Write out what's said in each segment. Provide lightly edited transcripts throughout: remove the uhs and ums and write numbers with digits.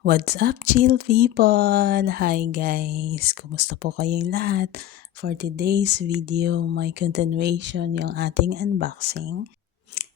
What's up, chill people? Hi guys! Kumusta po kayong lahat? For today's video, may continuation yung ating unboxing.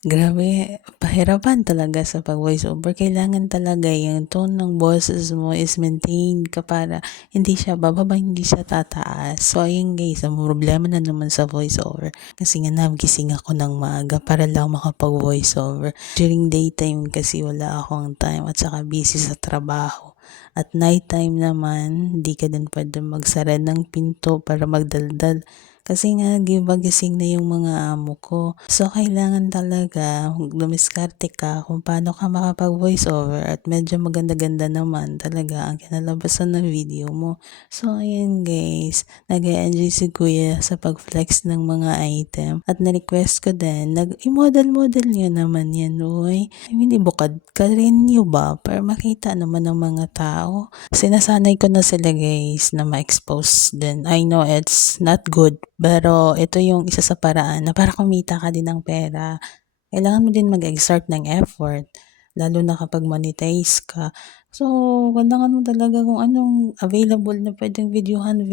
Grabe, pahirapan talaga sa pag-voice over. Kailangan talaga yung tone ng boses mo is maintained ka para hindi siya bababa, hindi siya tataas. So, ayun guys, ang problema na naman sa voice over. Kasi nga nagising ako ng maaga para lang makapag-voice over. During daytime kasi wala akong time at saka busy sa trabaho. At nighttime naman, hindi ka din pwede magsara ng pinto para magdaldal. Kasi nga, gising na yung mga amo ko. So, kailangan talaga dumiskarte ka kung paano ka makapag-voice over at medyo maganda-ganda naman talaga ang kinalabasan ng video mo. So, ayan guys, nag-enjoy si Kuya sa pag-flex ng mga item at na-request ko din, i-model-model nyo naman yan, uy. I mean, ibukad ka rin nyo ba para makita naman ng mga tao. Sinasanay ko na sila guys na ma-expose din. I know it's not good, pero ito yung isa sa paraan na para kumita ka din ng pera. Kailangan mo din mag-exert ng effort, lalo na kapag monetize ka. So, kailangan mo talaga kung anong available na pwedeng videohan,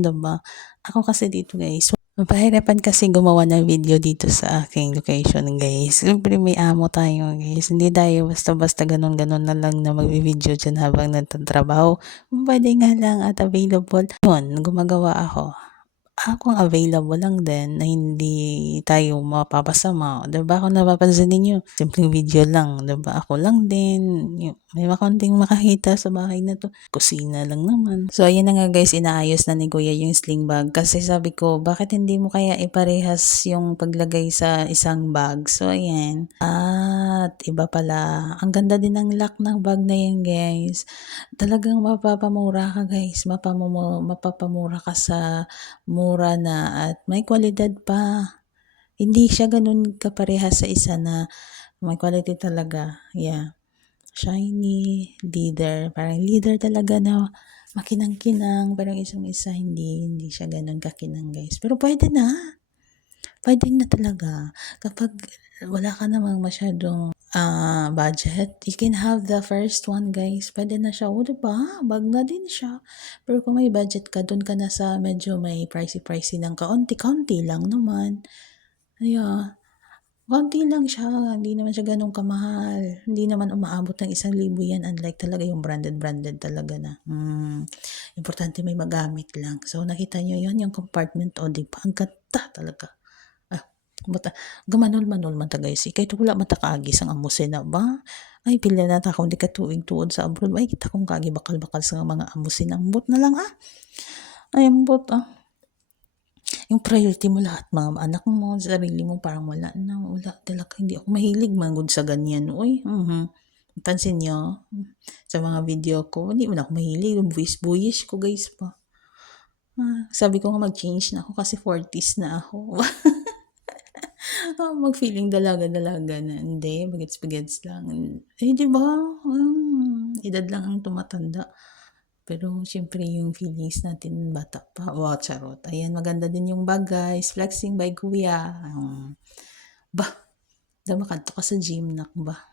diba? Ako kasi dito guys, mapahirapan kasi gumawa ng video dito sa aking location guys. Siyempre may amo tayo guys. Hindi tayo basta-basta ganun-ganun na lang na mag-video dyan habang nagtatrabaho. Pwede nga lang at available. Yun, gumagawa ako. Kung available lang din na hindi tayo mapapasama. Diba kung napapansin ninyo, simpleng video lang. Diba ako lang din. May makunting makakita sa bahay na to. Kusina lang naman. So ayan na nga guys, inaayos na ni Kuya yung sling bag. Kasi sabi ko, bakit hindi mo kaya iparehas yung paglagay sa isang bag? So ayan. At iba pala. Ang ganda din ng lock ng bag na yan guys. Talagang mapapamura ka guys. Mapapamura ka sa mura na at may kwalidad pa. Hindi siya ganun kaparehas sa isa na may quality talaga. Yeah. Shiny, leather. Parang leather talaga na makinang-kinang. Parang isang isa hindi siya ganun kakinang guys. Pero pwede na. Pwede na talaga. Kapag wala ka namang masyadong budget, you can have the first one guys. Pwede na siya. O diba? Bag na din siya. Pero kung may budget ka, dun ka na sa medyo may pricey ng kaunti-kaunti lang naman. Yeah. Konti lang siya, hindi naman siya ganun kamahal. Hindi naman umaabot ng 1,000 yan, unlike talaga yung branded talaga na. Importante may magamit lang. So nakita nyo yun, yung compartment, o diba? Ang ganda talaga. Gumanol-manol man ta guys. Kahit wala man ta kaagis ang amusin na ba? Ay, pila na ta kung di ka tuig-tuod sa abroad. Ay, kita kong kagi bakal-bakal sa mga amusin. Ambot na lang Ay, ambot yung priority mo lahat, mga anak mo, sarili mo, parang wala talaga, hindi ako mahilig mangod sa ganyan, uy, pansin nyo, sa mga video ko, hindi mo na ako mahilig, yung buwis ko guys pa, sabi ko nga mag-change na ako kasi 40s na ako, mag-feeling dalaga-dalaga na, hindi, bagets-bagets lang, di ba, edad lang ang tumatanda. Pero, syempre, yung feelings natin, bata pa. Wow, charot. Ayan, maganda din yung bag, guys. Flexing by Kuya. Damakad to ka sa gym, ba?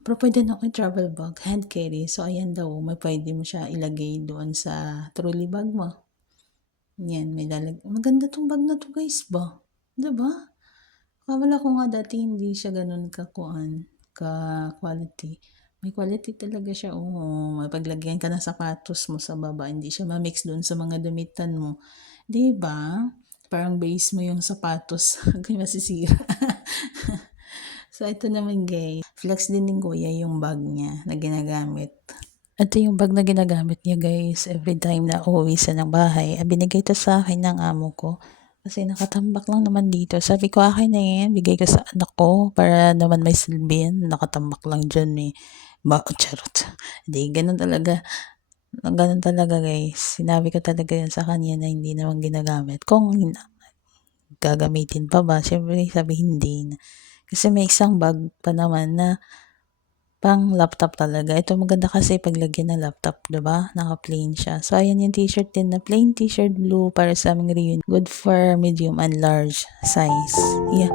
Pero pwede na ako travel bag, hand carry. So, ayan daw, may pwede mo siya ilagay doon sa trolley bag mo. Yan, may maganda tong bag na to, guys, ba? Diba? Kawala ko nga dati, hindi siya ganun ka-quality. May quality talaga siya. Oo, may paglagyan ka ng sapatos mo sa baba. Hindi siya ma-mix doon sa mga damitan mo. Diba? Parang base mo yung sapatos. Kaya masisira. So, ito naman guys. Flex din ng Kuya yung bag niya na ginagamit. Ito yung bag na ginagamit niya guys. Every time na uuwi sa ng bahay, binigay ito sa akin ng amo ko. Kasi nakatambak lang naman dito. Sabi ko, akin na yan. Bigay ko sa anak ko para naman may silbihan. Nakatambak lang dyan eh. Charot. Hindi, ganun talaga. Ganun talaga guys. Sinabi ko talaga yan sa kanya na hindi naman ginagamit. Kung gagamitin pa ba? Siyempre sabi hindi na. Kasi may isang bag pa naman na pang laptop talaga. Ito maganda kasi paglagyan ng laptop, diba? Naka-plain siya. So, ayan yung t-shirt din na plain t-shirt blue para sa aming reunion. Good for medium and large size. Yeah.